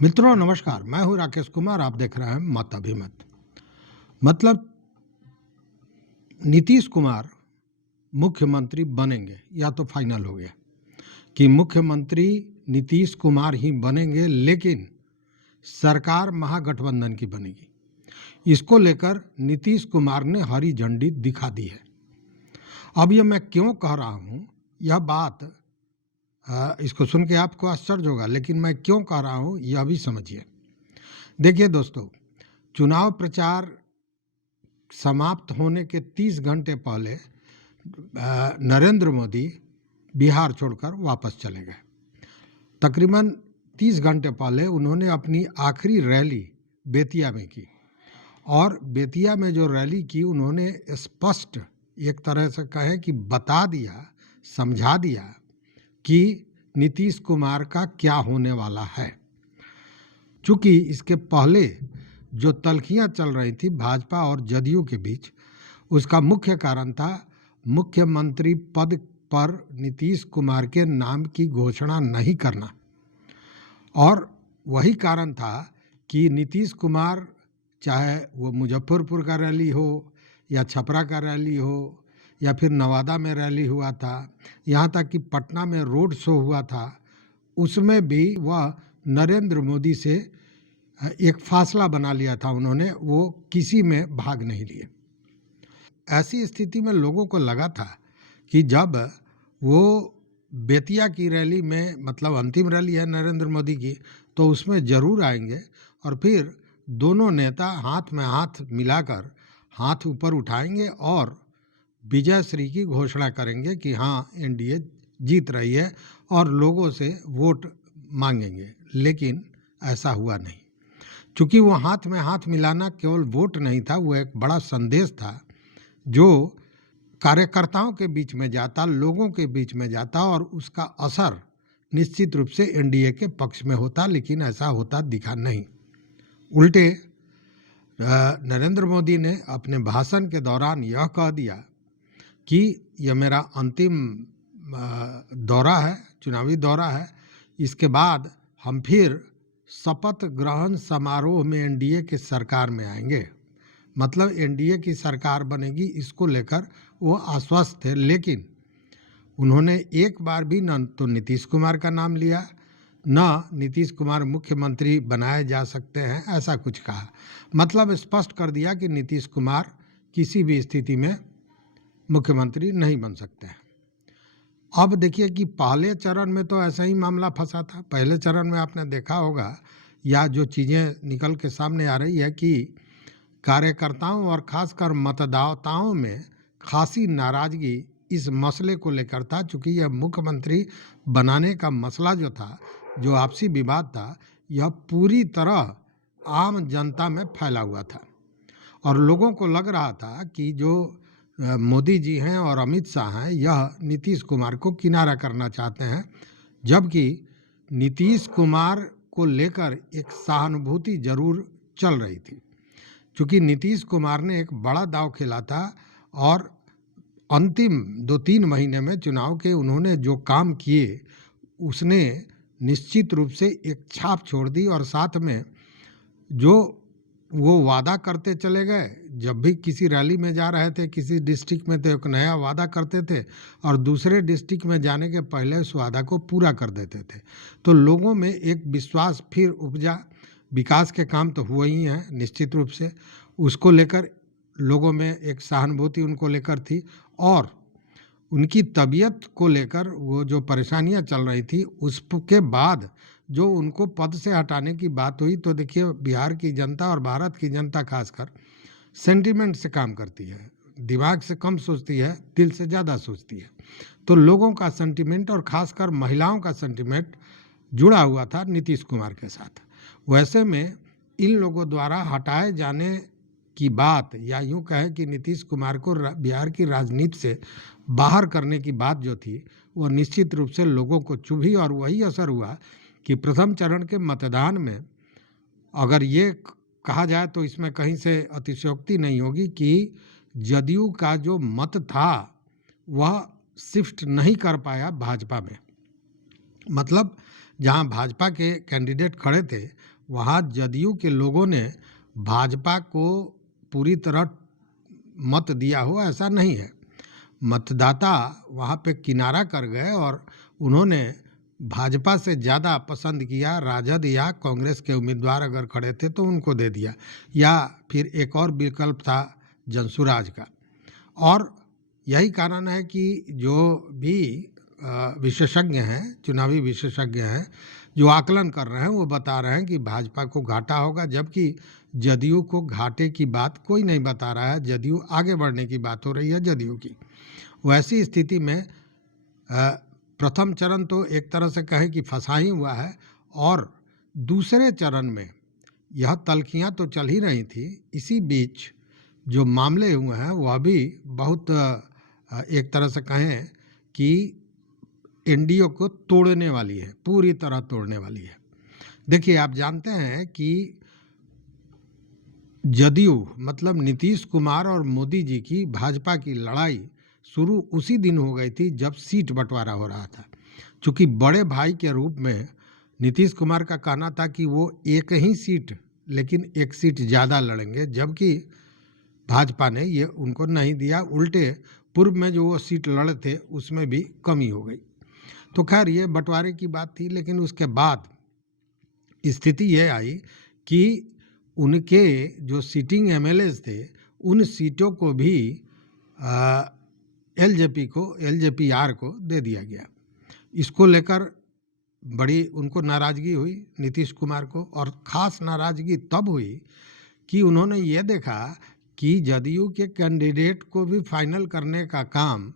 मित्रों नमस्कार, मैं हूं राकेश कुमार। आप देख रहे हैं मत अभिमत। मतलब नीतीश कुमार मुख्यमंत्री बनेंगे या तो फाइनल हो गया कि मुख्यमंत्री नीतीश कुमार ही बनेंगे, लेकिन सरकार महागठबंधन की बनेगी। इसको लेकर नीतीश कुमार ने हरी झंडी दिखा दी है। अब यह मैं क्यों कह रहा हूं, यह बात इसको सुन के आपको आश्चर्य होगा, लेकिन मैं क्यों कह रहा हूं यह भी समझिए। देखिए दोस्तों, चुनाव प्रचार समाप्त होने के 30 घंटे पहले नरेंद्र मोदी बिहार छोड़कर वापस चले गए। तकरीबन 30 घंटे पहले उन्होंने अपनी आखिरी रैली बेतिया में की, और बेतिया में जो रैली की उन्होंने स्पष्ट एक तरह से कहे कि बता दिया, समझा दिया कि नीतीश कुमार का क्या होने वाला है। चूँकि इसके पहले जो तल्खियाँ चल रही थी भाजपा और जदयू के बीच, उसका मुख्य कारण था मुख्यमंत्री पद पर नीतीश कुमार के नाम की घोषणा नहीं करना। और वही कारण था कि नीतीश कुमार, चाहे वो मुजफ्फरपुर का रैली हो या छपरा का रैली हो या फिर नवादा में रैली हुआ था, यहाँ तक कि पटना में रोड शो हुआ था, उसमें भी वह नरेंद्र मोदी से एक फासला बना लिया था उन्होंने, वो किसी में भाग नहीं लिए। ऐसी स्थिति में लोगों को लगा था कि जब वो बेतिया की रैली में, मतलब अंतिम रैली है नरेंद्र मोदी की, तो उसमें ज़रूर आएंगे और फिर दोनों नेता हाथ में हाथ मिलाकर हाथ ऊपर उठाएंगे और विजय श्री की घोषणा करेंगे कि हाँ, एनडीए जीत रही है और लोगों से वोट मांगेंगे। लेकिन ऐसा हुआ नहीं, क्योंकि वो हाथ में हाथ मिलाना केवल वोट नहीं था, वो एक बड़ा संदेश था जो कार्यकर्ताओं के बीच में जाता, लोगों के बीच में जाता, और उसका असर निश्चित रूप से एनडीए के पक्ष में होता। लेकिन ऐसा होता दिखा नहीं। उल्टे नरेंद्र मोदी ने अपने भाषण के दौरान यह कह दिया कि यह मेरा अंतिम दौरा है, चुनावी दौरा है, इसके बाद हम फिर शपथ ग्रहण समारोह में एनडीए की सरकार में आएंगे। मतलब एनडीए की सरकार बनेगी, इसको लेकर वो आश्वस्त थे। लेकिन उन्होंने एक बार भी न तो नीतीश कुमार का नाम लिया, न नीतीश कुमार मुख्यमंत्री बनाए जा सकते हैं, ऐसा कुछ कहा। मतलब स्पष्ट कर दिया कि नीतीश कुमार किसी भी स्थिति में मुख्यमंत्री नहीं बन सकते हैं। अब देखिए कि पहले चरण में तो ऐसा ही मामला फंसा था। पहले चरण में आपने देखा होगा, या जो चीज़ें निकल के सामने आ रही है कि कार्यकर्ताओं और खासकर मतदाताओं में खासी नाराज़गी इस मसले को लेकर था। चूँकि यह मुख्यमंत्री बनाने का मसला जो था, जो आपसी विवाद था, यह पूरी तरह आम जनता में फैला हुआ था और लोगों को लग रहा था कि जो मोदी जी हैं और अमित शाह हैं, यह नीतीश कुमार को किनारा करना चाहते हैं। जबकि नीतीश कुमार को लेकर एक सहानुभूति जरूर चल रही थी, क्योंकि नीतीश कुमार ने एक बड़ा दांव खेला था और अंतिम 2-3 महीने में चुनाव के उन्होंने जो काम किए, उसने निश्चित रूप से एक छाप छोड़ दी। और साथ में जो वो वादा करते चले गए, जब भी किसी रैली में जा रहे थे, किसी डिस्ट्रिक्ट में, तो एक नया वादा करते थे और दूसरे डिस्ट्रिक्ट में जाने के पहले उस वादा को पूरा कर देते थे। तो लोगों में एक विश्वास फिर उपजा। विकास के काम तो हुए ही हैं निश्चित रूप से, उसको लेकर लोगों में एक सहानुभूति उनको लेकर थी। और उनकी तबीयत को लेकर वो जो परेशानियां चल रही थी, उसके बाद जो उनको पद से हटाने की बात हुई, तो देखिए बिहार की जनता और भारत की जनता खासकर सेंटिमेंट से काम करती है, दिमाग से कम सोचती है, दिल से ज़्यादा सोचती है। तो लोगों का सेंटिमेंट और खासकर महिलाओं का सेंटिमेंट जुड़ा हुआ था नीतीश कुमार के साथ। वैसे में इन लोगों द्वारा हटाए जाने की बात, या यूं कहें कि नीतीश कुमार को बिहार की राजनीति से बाहर करने की बात जो थी, वो निश्चित रूप से लोगों को चुभी। और वही असर हुआ कि प्रथम चरण के मतदान में, अगर ये कहा जाए तो इसमें कहीं से अतिशयोक्ति नहीं होगी कि जदयू का जो मत था वह शिफ्ट नहीं कर पाया भाजपा में। मतलब जहां भाजपा के कैंडिडेट खड़े थे वहां जदयू के लोगों ने भाजपा को पूरी तरह मत दिया हो ऐसा नहीं है। मतदाता वहां पे किनारा कर गए और उन्होंने भाजपा से ज़्यादा पसंद किया राजद या कांग्रेस के उम्मीदवार अगर खड़े थे तो उनको दे दिया, या फिर एक और विकल्प था जनसुराज का। और यही कारण है कि जो भी विशेषज्ञ हैं, चुनावी विशेषज्ञ हैं, जो आकलन कर रहे हैं वो बता रहे हैं कि भाजपा को घाटा होगा, जबकि जदयू को घाटे की बात कोई नहीं बता रहा है। जदयू आगे बढ़ने की बात हो रही है जदयू की। वैसी स्थिति में प्रथम चरण तो एक तरह से कहें कि फंसा ही हुआ है, और दूसरे चरण में यह तल्खियाँ तो चल ही रही थी। इसी बीच जो मामले हुए हैं वह भी बहुत एक तरह से कहें कि एनडीए को तोड़ने वाली है, पूरी तरह तोड़ने वाली है। देखिए, आप जानते हैं कि जदयू मतलब नीतीश कुमार और मोदी जी की भाजपा की लड़ाई शुरू उसी दिन हो गई थी जब सीट बंटवारा हो रहा था। चूँकि बड़े भाई के रूप में नीतीश कुमार का कहना था कि वो एक ही सीट, लेकिन एक सीट ज़्यादा लड़ेंगे, जबकि भाजपा ने ये उनको नहीं दिया। उल्टे पूर्व में जो वो सीट लड़े थे उसमें भी कमी हो गई। तो खैर ये बंटवारे की बात थी, लेकिन उसके बाद स्थिति ये आई कि उनके जो सीटिंग एमएलएज थे उन सीटों को भी एलजेपीआर को दे दिया गया। इसको लेकर बड़ी उनको नाराज़गी हुई नीतीश कुमार को, और ख़ास नाराज़गी तब हुई कि उन्होंने ये देखा कि जदयू के कैंडिडेट को भी फाइनल करने का काम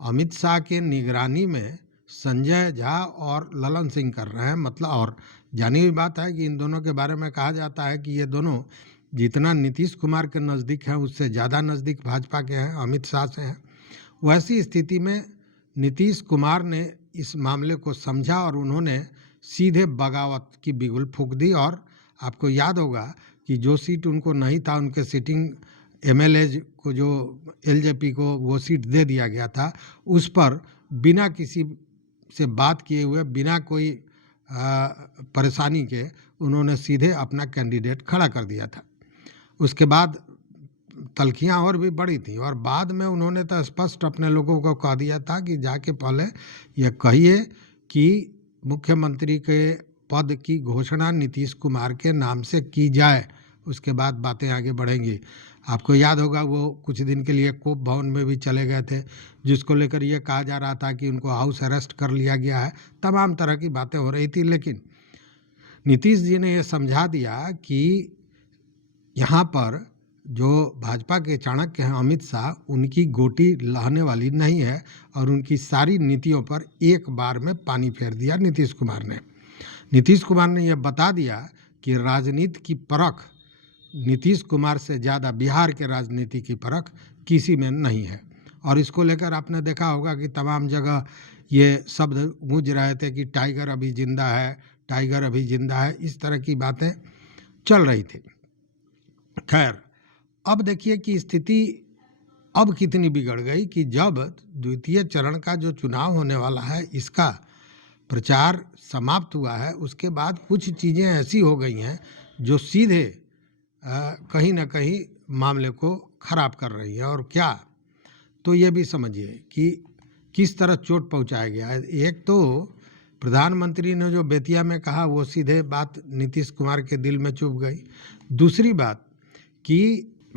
अमित शाह के निगरानी में संजय झा और ललन सिंह कर रहे हैं। मतलब, और जानी हुई बात है कि इन दोनों के बारे में कहा जाता है कि ये दोनों जितना नीतीश कुमार के नज़दीक हैं उससे ज़्यादा नज़दीक भाजपा के हैं, अमित शाह से हैं। वैसी स्थिति में नीतीश कुमार ने इस मामले को समझा और उन्होंने सीधे बगावत की बिगुल फूंक दी। और आपको याद होगा कि जो सीट उनको नहीं था, उनके सिटिंग एमएलएज को, जो एलजेपी को वो सीट दे दिया गया था, उस पर बिना किसी से बात किए हुए, बिना कोई परेशानी के उन्होंने सीधे अपना कैंडिडेट खड़ा कर दिया था। उसके बाद तल्खियाँ और भी बढ़ी थी, और बाद में उन्होंने तो स्पष्ट अपने लोगों को कह दिया था कि जाके पहले ये कहिए कि मुख्यमंत्री के पद की घोषणा नीतीश कुमार के नाम से की जाए, उसके बाद बातें आगे बढ़ेंगी। आपको याद होगा वो कुछ दिन के लिए कोप भवन में भी चले गए थे, जिसको लेकर ये कहा जा रहा था कि उनको हाउस अरेस्ट कर लिया गया है। तमाम तरह की बातें हो रही थी, लेकिन नीतीश जी ने ये समझा दिया कि यहाँ पर जो भाजपा के चाणक्य हैं अमित शाह, उनकी गोटी लहने वाली नहीं है, और उनकी सारी नीतियों पर एक बार में पानी फेर दिया नीतीश कुमार ने। नीतीश कुमार ने यह बता दिया कि राजनीति की परख नीतीश कुमार से ज़्यादा बिहार के राजनीति की परख किसी में नहीं है। और इसको लेकर आपने देखा होगा कि तमाम जगह ये शब्द गूंज रहे थे कि टाइगर अभी जिंदा है, टाइगर अभी जिंदा है, इस तरह की बातें चल रही थी। खैर, अब देखिए कि स्थिति अब कितनी बिगड़ गई कि जब द्वितीय चरण का जो चुनाव होने वाला है, इसका प्रचार समाप्त हुआ है, उसके बाद कुछ चीज़ें ऐसी हो गई हैं जो सीधे कहीं ना कहीं मामले को ख़राब कर रही है। और क्या, तो ये भी समझिए कि किस तरह चोट पहुंचाया गया है। एक तो प्रधानमंत्री ने जो बेतिया में कहा वो सीधे बात नीतीश कुमार के दिल में चुभ गई। दूसरी बात कि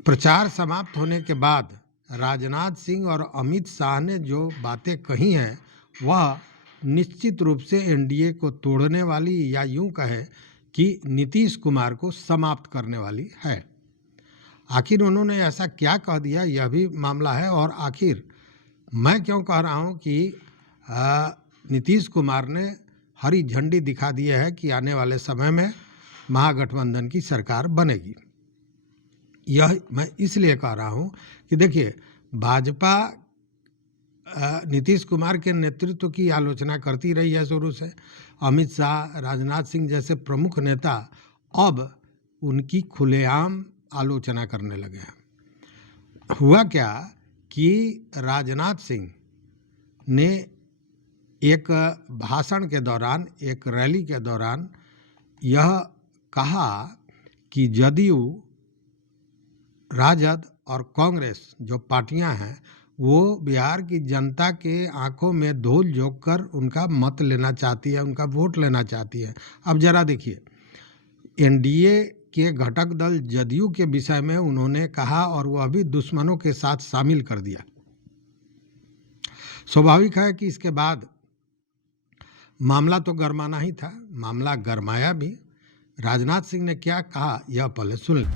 प्रचार समाप्त होने के बाद राजनाथ सिंह और अमित शाह ने जो बातें कही हैं वह निश्चित रूप से एनडीए को तोड़ने वाली, या यूं कहे कि नीतीश कुमार को समाप्त करने वाली है। आखिर उन्होंने ऐसा क्या कह दिया, यह भी मामला है। और आखिर मैं क्यों कह रहा हूं कि नीतीश कुमार ने हरी झंडी दिखा दी है कि आने वाले समय में महागठबंधन की सरकार बनेगी। यह मैं इसलिए कह रहा हूं कि देखिए, भाजपा नीतीश कुमार के नेतृत्व की आलोचना करती रही है शुरू से। अमित शाह, राजनाथ सिंह जैसे प्रमुख नेता अब उनकी खुलेआम आलोचना करने लगे हैं। हुआ क्या कि राजनाथ सिंह ने एक भाषण के दौरान, एक रैली के दौरान यह कहा कि जदयू, राजद और कांग्रेस जो पार्टियां हैं वो बिहार की जनता के आंखों में धूल झोंक कर उनका मत लेना चाहती है, उनका वोट लेना चाहती है। अब जरा देखिए, एनडीए के घटक दल जदयू के विषय में उन्होंने कहा और वह भी दुश्मनों के साथ शामिल कर दिया। स्वाभाविक है कि इसके बाद मामला तो गरमाना ही था, मामला गरमाया भी। राजनाथ सिंह ने क्या कहा यह पहले सुन लें।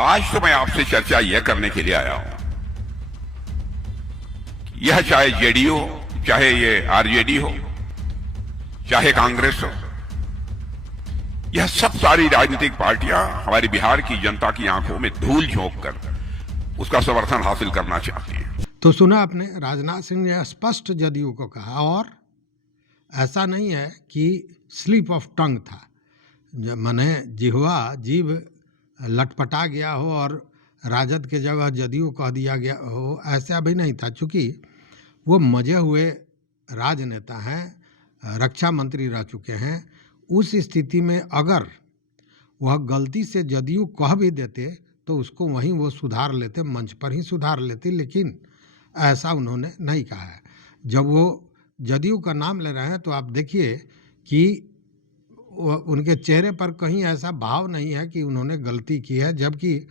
आज तो मैं आपसे चर्चा यह करने के लिए आया हूं, यह चाहे जेडीयू हो, चाहे ये आरजेडी हो, चाहे कांग्रेस हो, यह सब सारी राजनीतिक पार्टियां हमारी बिहार की जनता की आंखों में धूल झोंक कर उसका समर्थन हासिल करना चाहती है। तो सुना आपने, राजनाथ सिंह ने स्पष्ट जदयू को कहा, और ऐसा नहीं है कि स्लिप ऑफ टंग था, माने जीभ लटपटा गया हो और राजद के जगह जदयू कह दिया गया हो, ऐसा भी नहीं था। चूँकि वो मजे हुए राजनेता हैं, रक्षा मंत्री रह चुके हैं, उस स्थिति में अगर वह गलती से जदयू कह भी देते तो उसको वहीं वो सुधार लेते, मंच पर ही सुधार लेते, लेकिन ऐसा उन्होंने नहीं कहा है। जब वो जदयू का नाम ले रहे हैं तो आप देखिए कि उनके चेहरे पर कहीं ऐसा भाव नहीं है कि उन्होंने गलती की है, जबकि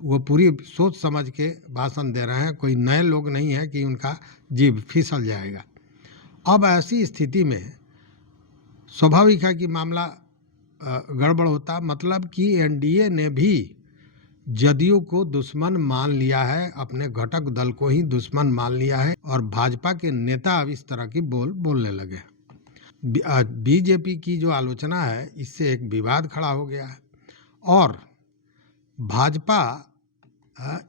वो पूरी सोच समझ के भाषण दे रहे हैं। कोई नए लोग नहीं है कि उनका जीभ फिसल जाएगा। अब ऐसी स्थिति में स्वाभाविक है कि मामला गड़बड़ होता, मतलब कि एनडीए ने भी जदयू को दुश्मन मान लिया है, अपने घटक दल को ही दुश्मन मान लिया है, और भाजपा के नेता अब इस तरह की बोलने लगे। बीजेपी की जो आलोचना है, इससे एक विवाद खड़ा हो गया है, और भाजपा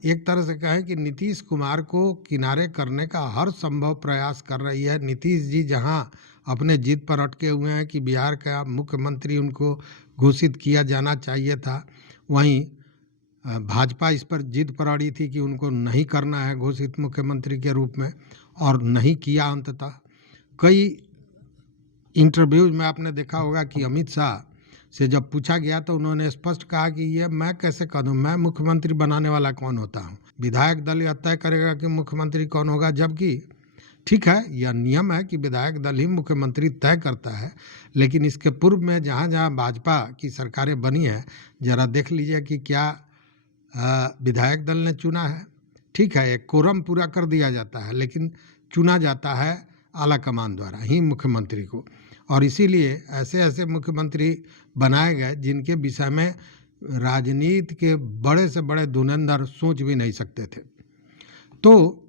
एक तरह से कहें कि नीतीश कुमार को किनारे करने का हर संभव प्रयास कर रही है। नीतीश जी जहां अपने जिद पर अटके हुए हैं कि बिहार का मुख्यमंत्री उनको घोषित किया जाना चाहिए था, वहीं भाजपा इस पर जिद पर अड़ी थी कि उनको नहीं करना है घोषित मुख्यमंत्री के रूप में, और नहीं किया अंततः। कई इंटरव्यूज में आपने देखा होगा कि अमित शाह से जब पूछा गया तो उन्होंने स्पष्ट कहा कि ये मैं कैसे कह दूं, मैं मुख्यमंत्री बनाने वाला कौन होता हूं, विधायक दल यह तय करेगा कि मुख्यमंत्री कौन होगा। जबकि ठीक है, यह नियम है कि विधायक दल ही मुख्यमंत्री तय करता है, लेकिन इसके पूर्व में जहाँ जहाँ भाजपा की सरकारें बनी है, जरा देख लीजिए कि क्या विधायक दल ने चुना है। ठीक है, एक कोरम पूरा कर दिया जाता है, लेकिन चुना जाता है आला कमान द्वारा ही मुख्यमंत्री को, और इसीलिए ऐसे ऐसे मुख्यमंत्री बनाए गए जिनके विषय में राजनीति के बड़े से बड़े धुरंधर सोच भी नहीं सकते थे। तो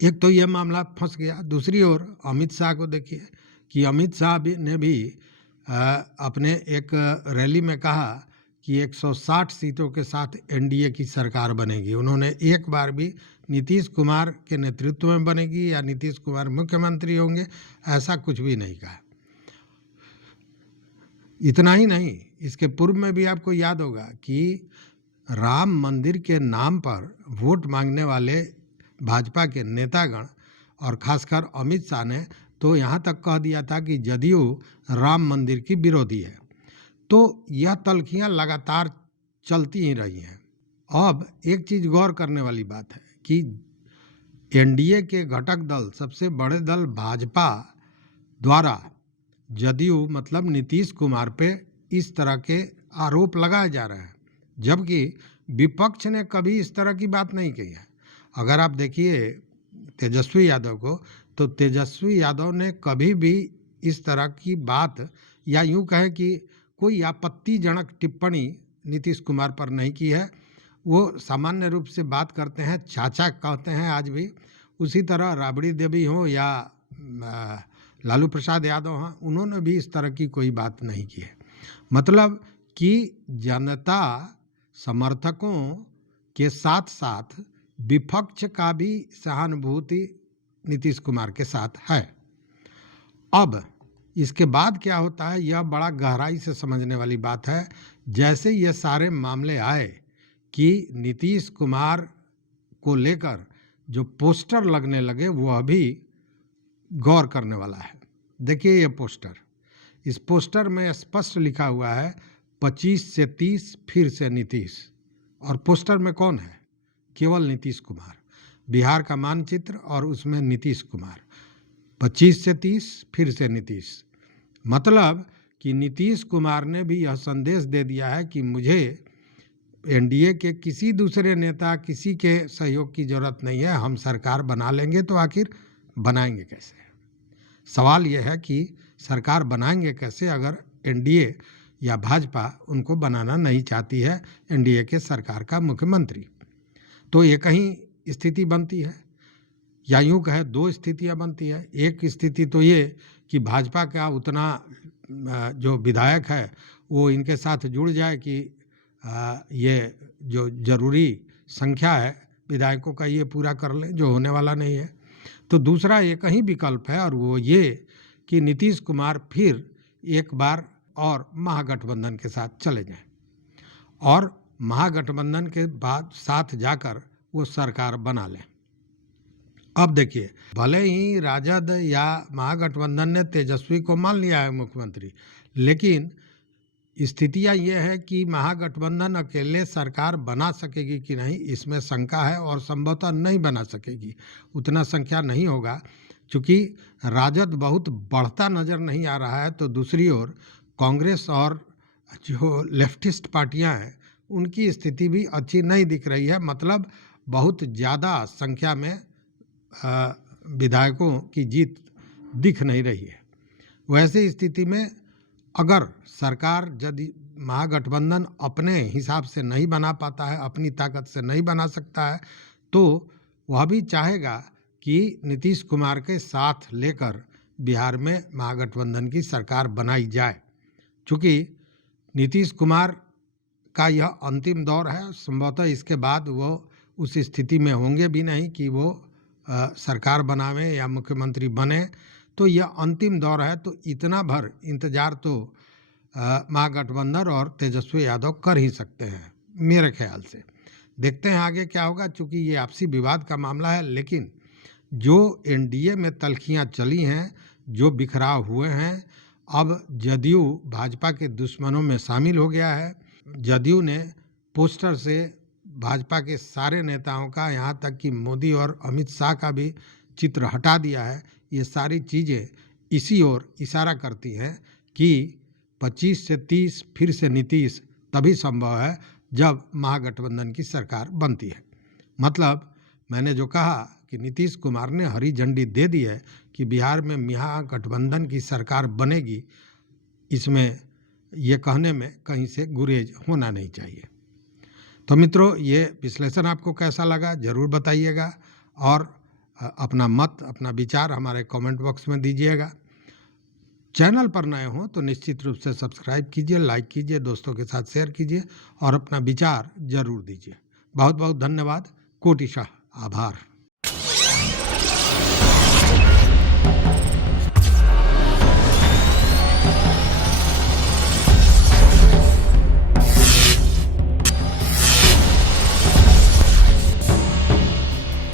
एक तो यह मामला फंस गया। दूसरी ओर अमित शाह को देखिए कि अमित शाह ने भी अपने एक रैली में कहा कि 160 सीटों के साथ एनडीए की सरकार बनेगी। उन्होंने एक बार भी नीतीश कुमार के नेतृत्व में बनेगी या नीतीश कुमार मुख्यमंत्री होंगे, ऐसा कुछ भी नहीं कहा। इतना ही नहीं, इसके पूर्व में भी आपको याद होगा कि राम मंदिर के नाम पर वोट मांगने वाले भाजपा के नेतागण और खासकर अमित शाह ने तो यहाँ तक कह दिया था कि जदयू राम मंदिर की विरोधी है। तो यह तल्खियाँ लगातार चलती ही रही हैं। अब एक चीज़ गौर करने वाली बात है कि एनडीए के घटक दल, सबसे बड़े दल भाजपा द्वारा जदयू मतलब नीतीश कुमार पे इस तरह के आरोप लगाए जा रहे हैं, जबकि विपक्ष ने कभी इस तरह की बात नहीं कही है। अगर आप देखिए तेजस्वी यादव को, तो तेजस्वी यादव ने कभी भी इस तरह की बात, या यूं कहें कि कोई आपत्तिजनक टिप्पणी नीतीश कुमार पर नहीं की है। वो सामान्य रूप से बात करते हैं, चाचा कहते हैं आज भी। उसी तरह राबड़ी देवी हो या लालू प्रसाद यादव हैं, उन्होंने भी इस तरह की कोई बात नहीं की है। मतलब कि जनता समर्थकों के साथ साथ विपक्ष का भी सहानुभूति नीतीश कुमार के साथ है। अब इसके बाद क्या होता है, यह बड़ा गहराई से समझने वाली बात है। जैसे ये सारे मामले आए कि नीतीश कुमार को लेकर जो पोस्टर लगने लगे, वो अभी गौर करने वाला है। देखिए ये पोस्टर, इस पोस्टर में स्पष्ट लिखा हुआ है 25 से 30 फिर से नीतीश। और पोस्टर में कौन है? केवल नीतीश कुमार। बिहार का मानचित्र और उसमें नीतीश कुमार। 25 से 30 फिर से नीतीश। मतलब कि नीतीश कुमार ने भी यह संदेश दे दिया है कि मुझे एनडीए के किसी दूसरे नेता, किसी के सहयोग की जरूरत नहीं है। हम सरकार बना लेंगे, तो आखिर बनाएंगे कैसे? सवाल यह है कि सरकार बनाएंगे कैसे अगर एनडीए या भाजपा उनको बनाना नहीं चाहती है एनडीए के सरकार का मुख्यमंत्री। तो ये कहीं स्थिति बनती है, या यूँ कहे दो स्थितियां बनती है। एक स्थिति तो ये कि भाजपा का उतना जो विधायक है वो इनके साथ जुड़ जाए कि ये जो जरूरी संख्या है विधायकों का ये पूरा कर ले, जो होने वाला नहीं है। तो दूसरा एक ही विकल्प है, और वो ये कि नीतीश कुमार फिर एक बार और महागठबंधन के साथ चले जाएं और महागठबंधन के बाद साथ जाकर वो सरकार बना लें। अब देखिए, भले ही राजद या महागठबंधन ने तेजस्वी को मान लिया है मुख्यमंत्री, लेकिन स्थितियां ये है कि महागठबंधन अकेले सरकार बना सकेगी कि नहीं, इसमें शंका है, और संभवतः नहीं बना सकेगी। उतना संख्या नहीं होगा, क्योंकि राजद बहुत बढ़ता नज़र नहीं आ रहा है। तो दूसरी ओर कांग्रेस और जो लेफ्टिस्ट पार्टियां हैं उनकी स्थिति भी अच्छी नहीं दिख रही है। मतलब बहुत ज़्यादा संख्या में विधायकों की जीत दिख नहीं रही है। वैसे स्थिति में अगर सरकार यदि महागठबंधन अपने हिसाब से नहीं बना पाता है, अपनी ताकत से नहीं बना सकता है, तो वह भी चाहेगा कि नीतीश कुमार के साथ लेकर बिहार में महागठबंधन की सरकार बनाई जाए। चूँकि नीतीश कुमार का यह अंतिम दौर है, संभवतः इसके बाद वो उस स्थिति में होंगे भी नहीं कि वो सरकार बनावें या मुख्यमंत्री बने। तो यह अंतिम दौर है, तो इतना भर इंतजार तो महागठबंधन और तेजस्वी यादव कर ही सकते हैं मेरे ख्याल से। देखते हैं आगे क्या होगा, चूँकि ये आपसी विवाद का मामला है। लेकिन जो एनडीए में तल्खियाँ चली हैं, जो बिखराव हुए हैं, अब जदयू भाजपा के दुश्मनों में शामिल हो गया है। जदयू ने पोस्टर से भाजपा के सारे नेताओं का, यहाँ तक कि मोदी और अमित शाह का भी चित्र हटा दिया है। ये सारी चीज़ें इसी ओर इशारा करती हैं कि 25 से 30 फिर से नीतीश तभी संभव है जब महागठबंधन की सरकार बनती है। मतलब मैंने जो कहा कि नीतीश कुमार ने हरी झंडी दे दी है कि बिहार में महागठबंधन की सरकार बनेगी, इसमें ये कहने में कहीं से गुरेज होना नहीं चाहिए। तो मित्रों, ये विश्लेषण आपको कैसा लगा ज़रूर बताइएगा, और अपना मत, अपना विचार हमारे कमेंट बॉक्स में दीजिएगा। चैनल पर नए हों तो निश्चित रूप से सब्सक्राइब कीजिए, लाइक कीजिए, दोस्तों के साथ शेयर कीजिए और अपना विचार ज़रूर दीजिए। बहुत बहुत धन्यवाद, कोटिशः आभार।